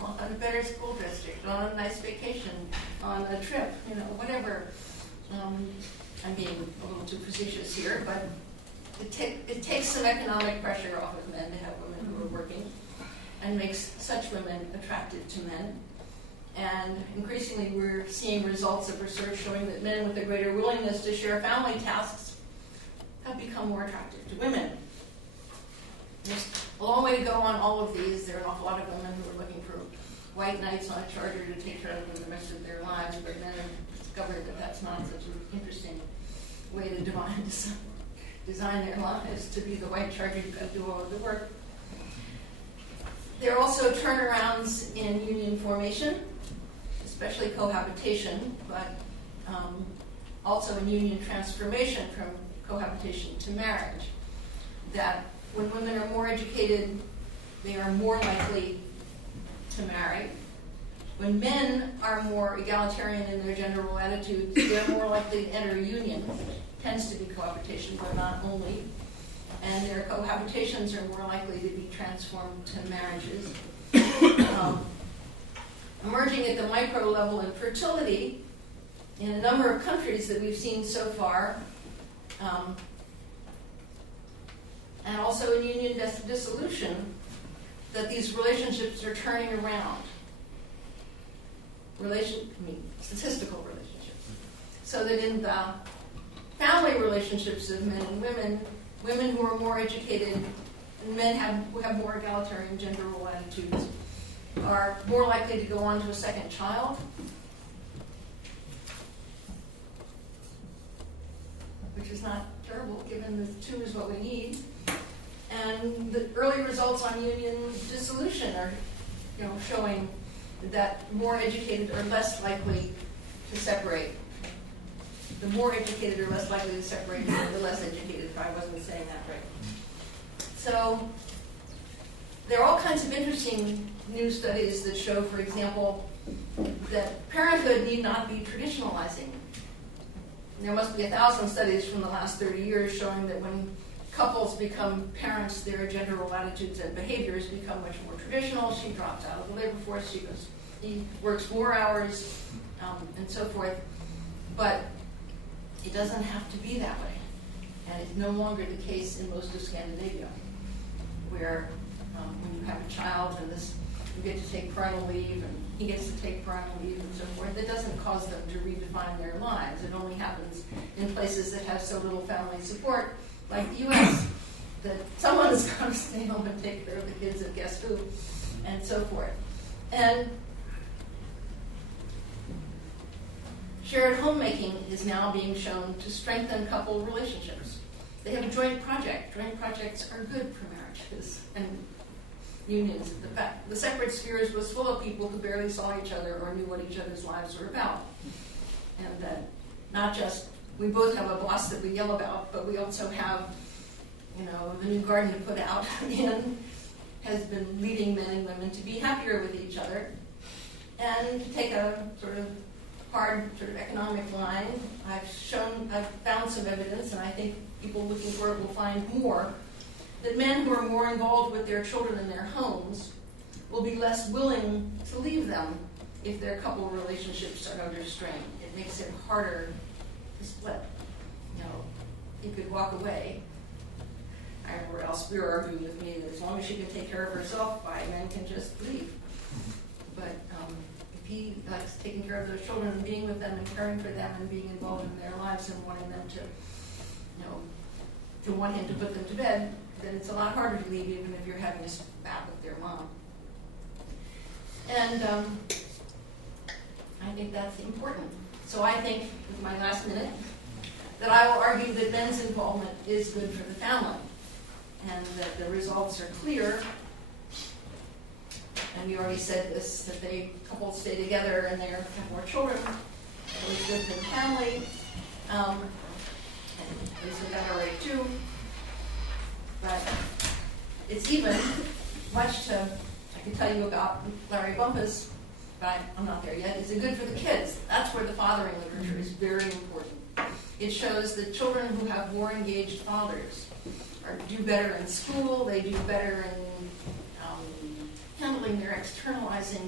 on a better school district, on a nice vacation, on a trip, whatever. I'm being a little too facetious here, but it takes some economic pressure off of men to have women who are working, and makes such women attractive to men. And increasingly we're seeing results of research showing that men with a greater willingness to share family tasks have become more attractive to women. There's a long way to go on all of these. There are an awful lot of women who are looking for white knights on a charter to take care of them the rest of their lives, but men have discovered that that's not such an interesting way to design their lives, to be the white charger who can do all of the work. There are also turnarounds in union formation, especially cohabitation, but also in union transformation from cohabitation to marriage. That when women are more educated, they are more likely to marry. When men are more egalitarian in their general attitudes, they're more likely to enter a union. Tends to be cohabitation, but not only. And their cohabitations are more likely to be transformed to marriages. Emerging at the micro level in fertility, in a number of countries that we've seen so far, and also in union dissolution, that these relationships are turning around. Statistical relationships. So that in the family relationships of men and women who are more educated, and men who have more egalitarian gender role attitudes, are more likely to go on to a second child, which is not terrible given that 2 is what we need. And the early results on union dissolution are, showing that more educated are less likely to separate. The more educated are less likely to separate than the less educated, if I wasn't saying that right. So there are all kinds of interesting new studies that show, for example, that parenthood need not be traditionalizing. There must be 1,000 studies from the last 30 years showing that when couples become parents, their gender role attitudes and behaviors become much more traditional. She drops out of the labor force, he works more hours, and so forth. But it doesn't have to be that way. And it's no longer the case in most of Scandinavia, where when you have a child and this you get to take parental leave, and he gets to take parental leave, and so forth. It doesn't cause them to redefine their lives. It only happens in places that have so little family support, like the U.S., that someone is going to stay home and take care of the kids and guess who, and so forth. And shared homemaking is now being shown to strengthen couple relationships. They have a joint project. Joint projects are good for marriages and unions. The separate spheres was full of people who barely saw each other or knew what each other's lives were about. And that not just, we both have a boss that we yell about, but we also have, the new garden to put out in has been leading men and women to be happier with each other. And to take a sort of hard sort of economic line, I've found some evidence, and I think people looking for it will find more, that men who are more involved with their children in their homes will be less willing to leave them if their couple relationships are under strain. It makes it harder to split. He could walk away. I remember Elspeth arguing with me that as long as she can take care of herself, men can just leave. But if he likes taking care of those children and being with them and caring for them and being involved in their lives and wanting them to want him to put them to bed, then it's a lot harder to leave even if you're having a spat with their mom. And I think that's important. So I think, with my last minute, that I will argue that men's involvement is good for the family and that the results are clear. And we already said this, that couples stay together and they have more children. So it's good for the family. And Lisa got it right too. But it's even much to, I could tell you about Larry Bumpus, but I'm not there yet. Is it good for the kids? That's where the fathering literature is very important. It shows that children who have more engaged fathers do better in school, they do better in handling their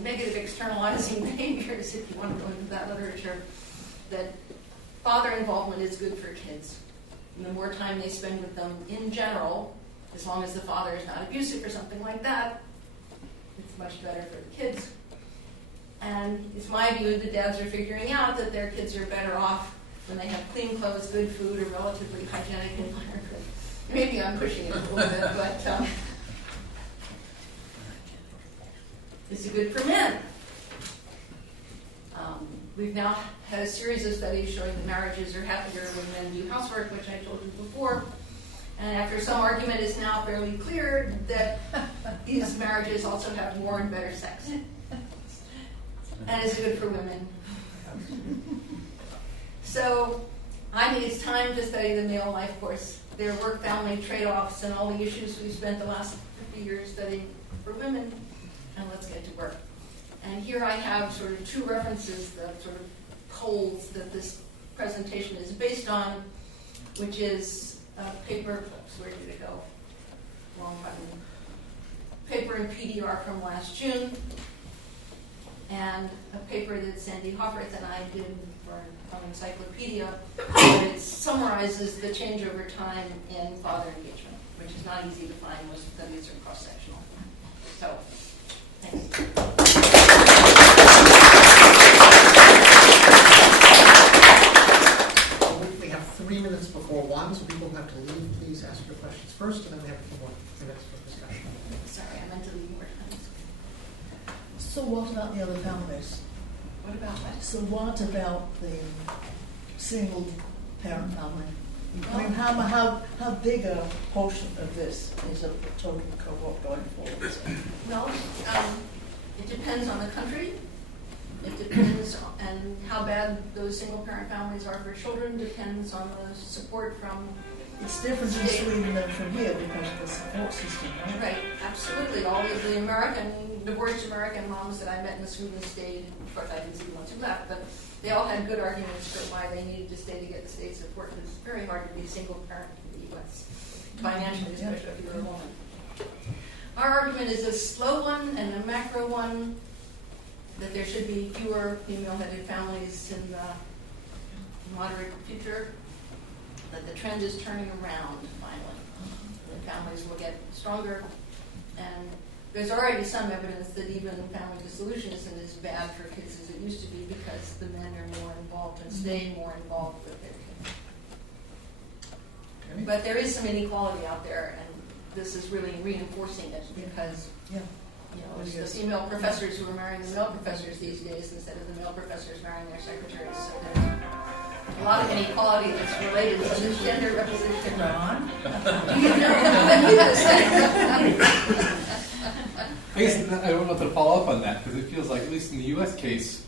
negative externalizing behaviors, if you want to go into that literature, that father involvement is good for kids. And the more time they spend with them in general, as long as the father is not abusive or something like that, it's much better for the kids. And it's my view that dads are figuring out that their kids are better off when they have clean clothes, good food, a relatively hygienic environment. Maybe I'm pushing it a little bit, but it's good for men. We've now had a series of studies showing that marriages are happier when men do housework, which I told you before. And after some argument, it's now fairly clear that these marriages also have more and better sex. And it's good for women. So I think it's time to study the male life course, their work-family trade-offs, and all the issues we've spent the last 50 years studying for women. And let's get to work. And here I have sort of two references, the sort of polls that this presentation is based on, which is a paper, where did it go? Wrong button. Paper in PDR from last June, and a paper that Sandy Hofferth and I did for an encyclopedia that summarizes the change over time in father engagement, which is not easy to find. Most of them these are cross-sectional. So, thanks. We have 3 minutes before 1, so people who have to leave, please ask your questions first, and then we have a few more minutes for discussion. Sorry, I meant to leave more time. So what about the other families? What about that? So what about the single parent family? I mean, how big a portion of this is of the total cohort going forward? Well, it depends on the country. It depends on how bad those single parent families are for children. Depends on the support from. It's different in Sweden than from here because of the support system, right? Right, absolutely. All of the divorced American moms that I met in the Sweden stayed. Of course, I didn't see the ones who left, but they all had good arguments for why they needed to stay to get the state support. Because it's very hard to be a single parent in the U.S. financially, especially if you're a woman. Our argument is a slow one and a macro one, that there should be fewer female-headed families in the moderate future, that the trend is turning around finally. The families will get stronger, and there's already some evidence that even family dissolution isn't as bad for kids as it used to be because the men are more involved and stay more involved with their kids. Okay. But there is some inequality out there, and this is really reinforcing it because Yeah. it's the female professors who are marrying the male professors these days instead of the male professors marrying their secretaries. So there's a lot of inequality that's related to this gender representation. Ron? Do you know what I guess I wanted to follow up on that because it feels like, at least in the U.S. case,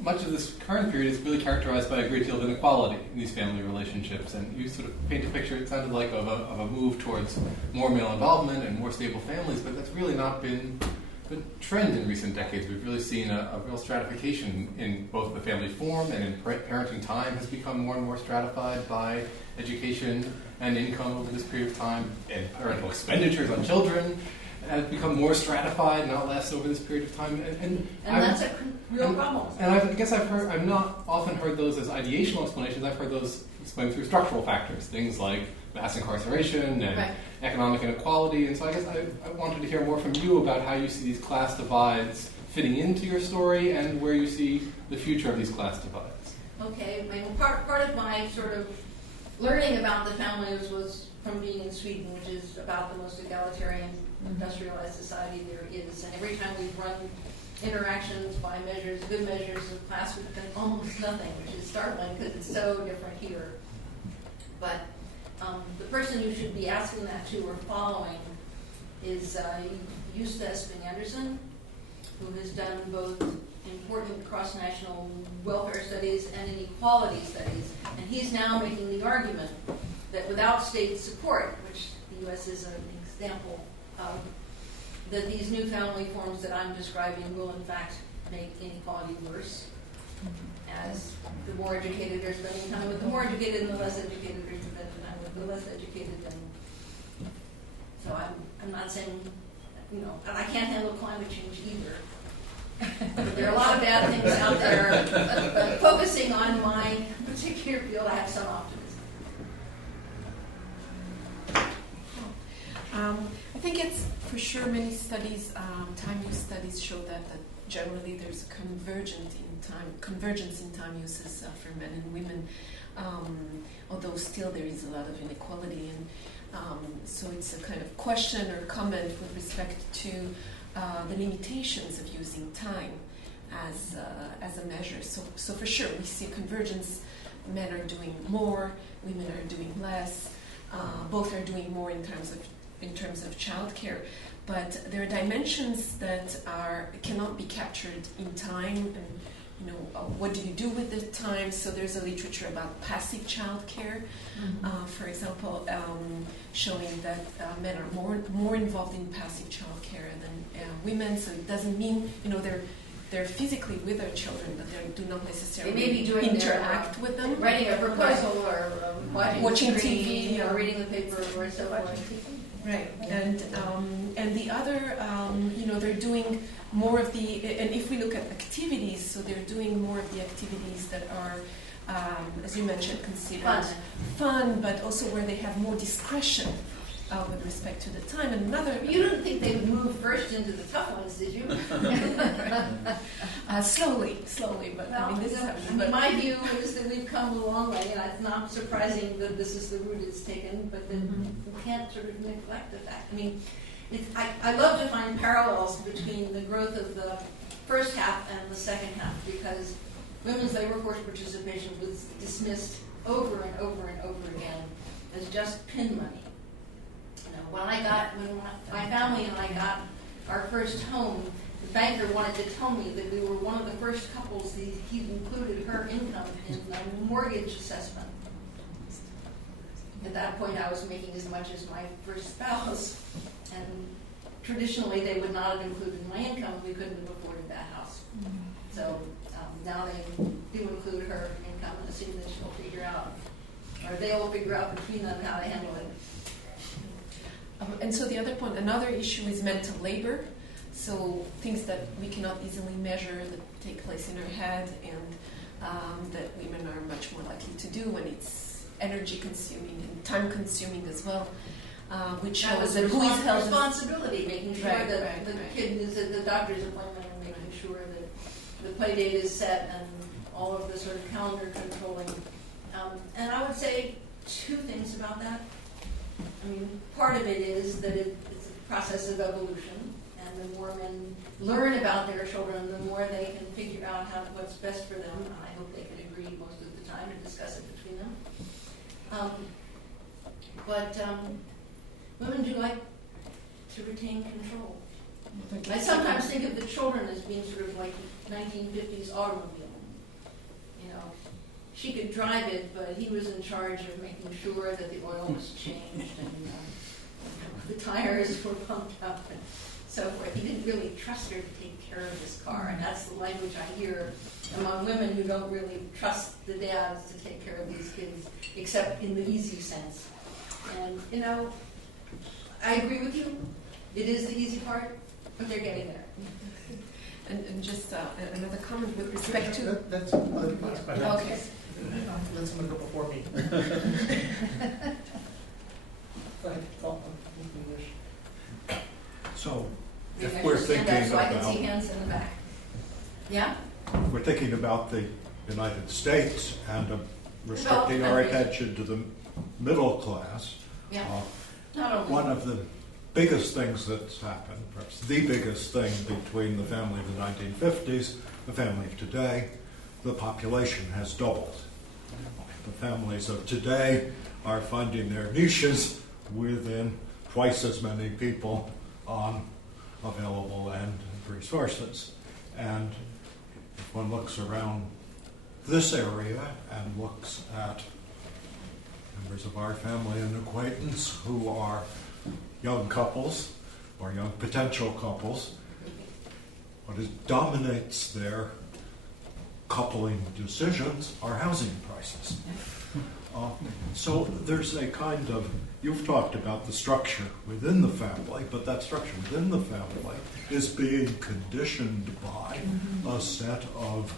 much of this current period is really characterized by a great deal of inequality in these family relationships. And you sort of paint a picture, it sounded like, of a move towards more male involvement and more stable families, but that's really not been the trend in recent decades. We've really seen a real stratification in both the family form and in parenting time has become more and more stratified by education and income over this period of time, and parental expenditures on children has become more stratified, not less, over this period of time. And that's a real problem. And I guess I've not often heard those as ideational explanations. I've heard those explained through structural factors, things like mass incarceration and Right. economic inequality. And so I guess I wanted to hear more from you about how you see these class divides fitting into your story and where you see the future of these class divides. Okay, I mean, part of my sort of learning about the families was from being in Sweden, which is about the most egalitarian industrialized society there is. And every time we've run interactions by measures, good measures of class, we've done almost nothing, which is startling because it's so different here. But the person you should be asking that to or following is Justa Espin Anderson, who has done both important cross-national welfare studies and inequality studies. And he's now making the argument that without state support, which the U.S. is an example of, that these new family forms that I'm describing will in fact make inequality worse, as the more educated are spending time with the more educated and the less educated are spending time with the less educated. And so I'm not saying, and I can't handle climate change either. There are a lot of bad things out there, but focusing on my particular field, I have some optimism. I think it's for sure many studies, time use studies show that generally there's a convergence in time uses for men and women, although still there is a lot of inequality. And so it's a kind of question or comment with respect to the limitations of using time as a measure. So for sure we see a convergence. Men are doing more, women are doing less. Both are doing more in terms of childcare, but there are dimensions that cannot be captured in time. And what do you do with the time? So there's a literature about passive childcare, for example, showing that men are more involved in passive childcare than women. So it doesn't mean they're physically with their children, but they do not necessarily They may be doing interact with them. Writing a proposal or watching TV or reading the paper or so forth. Right, and the other, they're doing more of the, and if we look at activities, so they're doing more of the activities that are, as you mentioned, considered fun, but also where they have more discretion with respect to the time. And another, you didn't think they would move first into the tough ones, did you? slowly, but well, this is happening. My view is that we've come a long way, and it's not surprising that this is the route it's taken, but then we can't sort of neglect the fact. I mean, I love to find parallels between the growth of the first half and the second half, because women's labor force participation was dismissed over and over and over again as just pin money. When my family and I got our first home, the banker wanted to tell me that we were one of the first couples he included her income in the mortgage assessment. At that point, I was making as much as my first spouse, and traditionally they would not have included my income if we couldn't have afforded that house. So now they do include her income and assume that she'll figure out, or they will figure out between them how to handle it. And so the other point, another issue is mental labor. So things that we cannot easily measure that take place in our head and that women are much more likely to do when it's energy consuming and time consuming as well. which That was shows that who is held responsibility, making sure Right, that right, the right. kid is at the doctor's appointment and making sure that the play date is set and all of the sort of calendar controlling. And I would say two things about that. I mean, part of it is that it's a process of evolution, and the more men learn about their children, the more they can figure out what's best for them. And I hope they can agree most of the time and discuss it between them. But women do like to retain control. I sometimes think of the children as being sort of like 1950s automobile. You know, she could drive it, but he was in charge of making sure that the oil was changed and the tires were pumped up and so forth. He didn't really trust her to take care of his car, and that's the language I hear among women who don't really trust the dads to take care of these kids, except in the easy sense. And, you know, I agree with you. It is the easy part, but they're getting there. And just another comment with respect to... That's other people's questions. Okay. Let someone go before me. Go ahead, Paul, if you wish. So, Maybe if I we're should stand up thinking so I can see about, hands in the back. Yeah? we're thinking about the United States and restricting our countries. attention to the middle class, Yeah. uh, Not only. one of the biggest things that's happened, perhaps the biggest thing between the family of the 1950s, the family of today, the population has doubled. The families of today are finding their niches within twice as many people on available land and resources. And if one looks around this area and looks at members of our family and acquaintance who are young couples or young potential couples, what dominates their coupling decisions are housing prices. So there's a kind of, you've talked about the structure within the family, but that structure within the family is being conditioned by a set of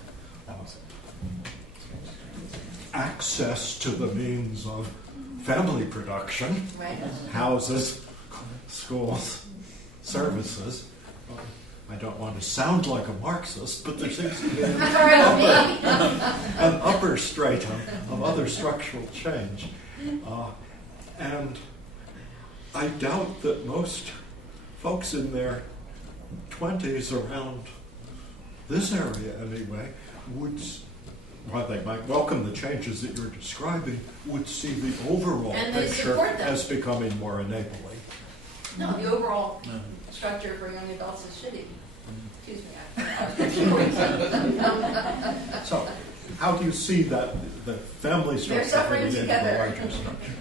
access to the means of family production, Right. houses, schools, services. I don't want to sound like a Marxist, but there seems to be an upper stratum of other structural change. And I doubt that most folks in their 20s around this area anyway would, while they might welcome the changes that you're describing, would see the overall And they picture support them. as becoming more enabling. No, the overall structure for young adults is shitty. Excuse me. So, how do you see that the family They're structure suffering fitting into the together. larger structure?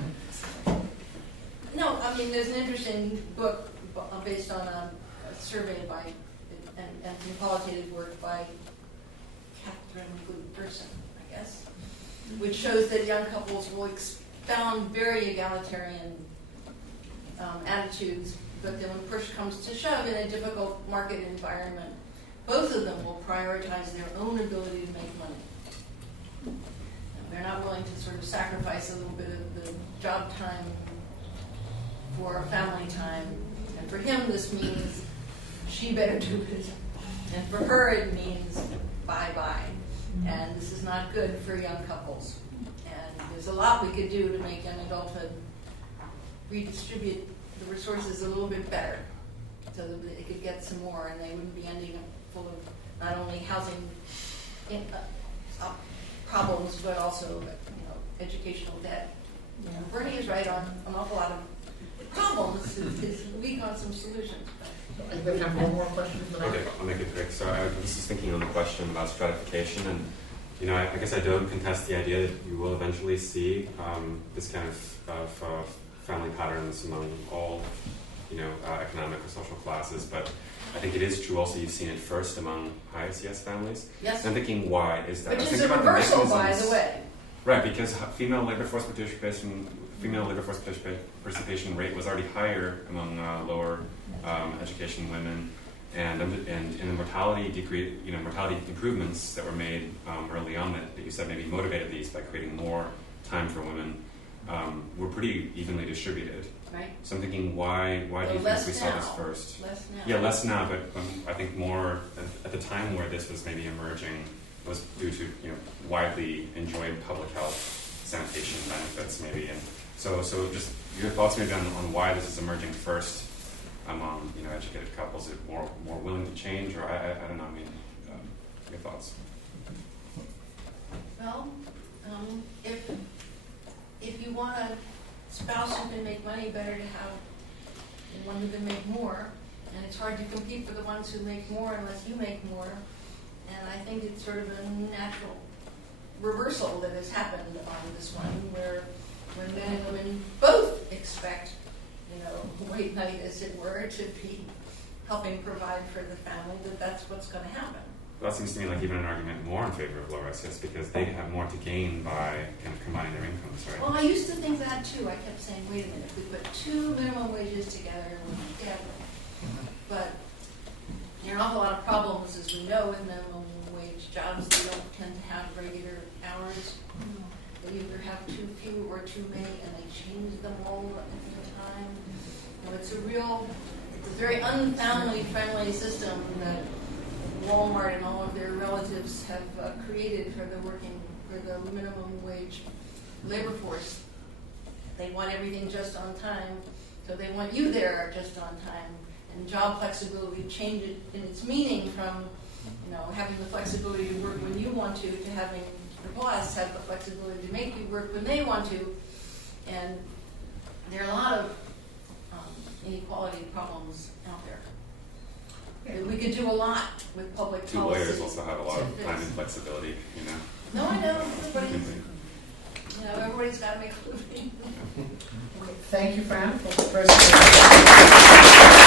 No, I mean, there's an interesting book based on a survey by, and some qualitative work by Catherine Good-Person, I guess, which shows that young couples will expound very egalitarian attitudes, but then when push comes to shove in a difficult market environment, both of them will prioritize their own ability to make money. And they're not willing to sort of sacrifice a little bit of the job time for family time. And for him, this means she better do it. And for her, it means bye-bye. And this is not good for young couples. And there's a lot we could do to make young adulthood redistribute the resources a little bit better so that they could get some more and they wouldn't be ending up full of not only housing problems but also educational debt. Bernie is right on an awful lot of problems. Is weak on some solutions. I think we have time for one more question. Okay, I'll make it quick. So I was just thinking on the question about stratification, and I guess I don't contest the idea that you will eventually see this kind of family patterns among all economic or social classes, but I think it is true also you've seen it first among high SES families. Yes. I'm thinking why is that? Which I is think a about the reversal, by mechanisms. the way. Right, because female labor force participation rate was already higher among lower education women, and in the mortality mortality improvements that were made early on that you said maybe motivated these by creating more time for women. were pretty evenly distributed. Right? So I'm thinking, why do you think Less we saw this now. first? Less now. Yeah, less now, but I think more at the time where this was maybe emerging was due to widely enjoyed public health sanitation benefits maybe, and so just your thoughts maybe on why this is emerging first among educated couples. Is it more willing to change, or I don't know. I mean, your thoughts. Well, if you want a spouse who can make money, better to have one who can make more. And it's hard to compete for the ones who make more unless you make more. And I think it's sort of a natural reversal that has happened on this one, where when men and women both expect, white knight, as it were, to be helping provide for the family, that's what's going to happen. That seems to me like even an argument more in favor of low SES because they have more to gain by kind of combining their incomes, right? Well, I used to think that too. I kept saying, wait a minute, if we put two minimum wages together, we'll get it. But there are an awful lot of problems, as we know, with minimum wage jobs. They don't tend to have regular hours. They either have too few or too many, and they change them all at the time. It's a very unfamily-friendly system that Walmart and all of their relatives have created for the minimum wage labor force. They want everything just on time, so they want you there just on time. And job flexibility change it in its meaning from, having the flexibility to work when you want to having your boss have the flexibility to make you work when they want to. And there are a lot of inequality problems out there. We could do a lot with public Two policy. lawyers also have a lot of time and flexibility, No, I know. Everybody's got to make a living. Thank you, Fran, for the presentation.